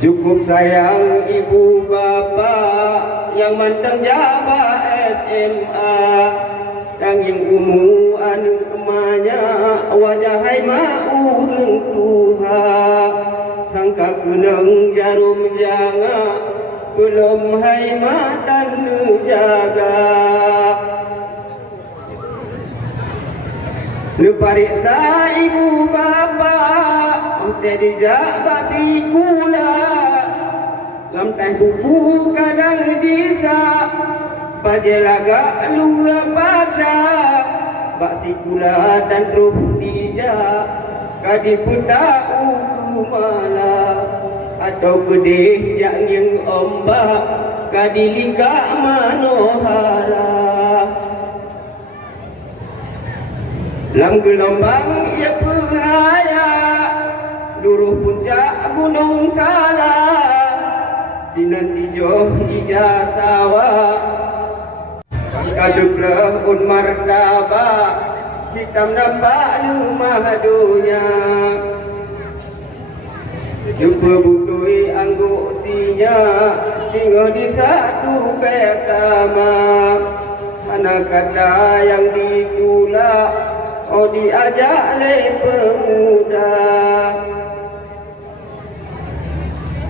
Cukup sayang ibu bapa yang mantang jabat SMA, dan yang umu anu emanya wajah hai maureng Tuhan. Sangka keneng jarum janga belum hai matan jaga. Lepariksa ibu bapa jadi jabat si kula, lam teh buku kadang disa bajelaga luar pasha bak si kula dan ruh dijak kadi putak uku malah atau gede jak yang ombak kadi lika manohara. Lam gelombang ia peraya duruh puncak gunung salah sinanti joh ijasawa kaduklah un martaba hitam nampak lumah dunia. Jumpa butui angguk sinya tinggal di satu pertama. Anak kata yang ditulak oh diajak le pemuda.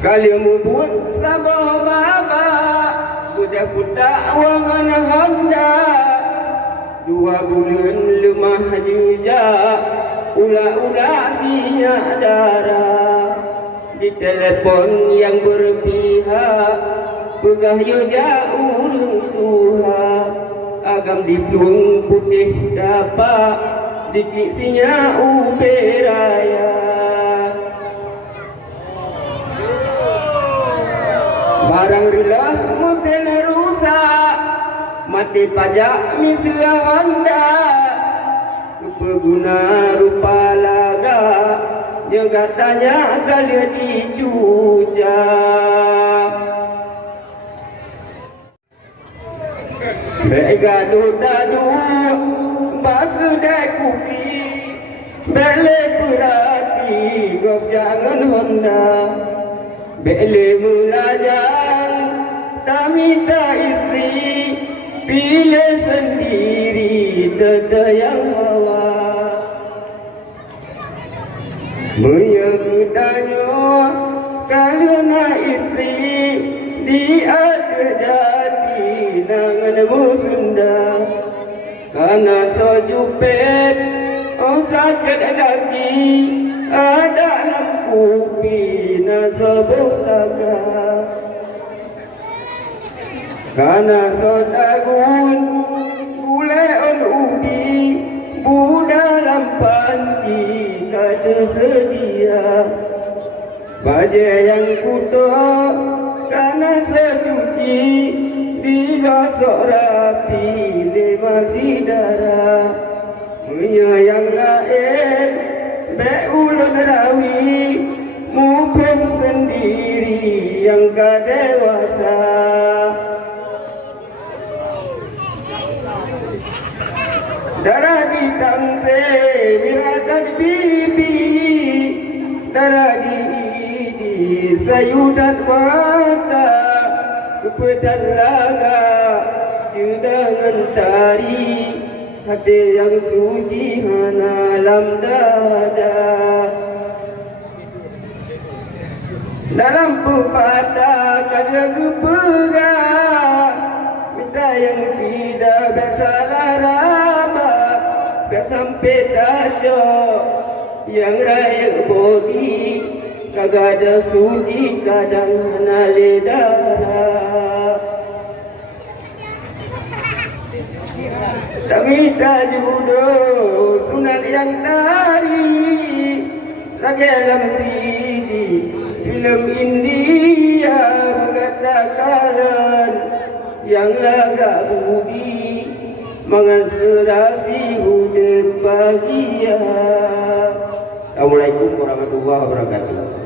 Kali mubut sabah baba budak budak wangan honda 2 bulan lemah jejak ulah-ulah sinya darah. Di telepon yang berpihak pegah yoja urung Tuhan agam di pelung putih dapat diklik sinya uberaya. Barang rilah musim rusak mati pajak misya Honda kepeguna rupa laga yang katanya kali dicuca. Begadu-dadu bagedai kupi bele perhati gok jangan Honda bele mulajang tak minta istri pilih sendiri terdayang hawa. Menyegedanya kalena istri dia terjadi nangan musunda karena sojupet oh sakit kaki ada lampu pina sebosaka karena sodagun gule on ubi buda lampanci kada sedia baje yang kutuk karena secuci digosok rapi le masih darah. Menyayang lain be ulun rawi mumpung sendiri yang kadewasa. Darah di tangse miratan bibi darah di sayudan mata kepedan laga cedangan tari hati yang suci hana alam dada dalam pepatah kada kepegah minta yang tidak biasa laraba biasa sampai tajak yang raya bodi kagak ada suci kadang nale darah. Tak minta jodoh sunat yang dari lagi dalam CD filem India mengatakan yang laga budi menganserasi hidup bahagia. Assalamualaikum warahmatullahi wabarakatuh.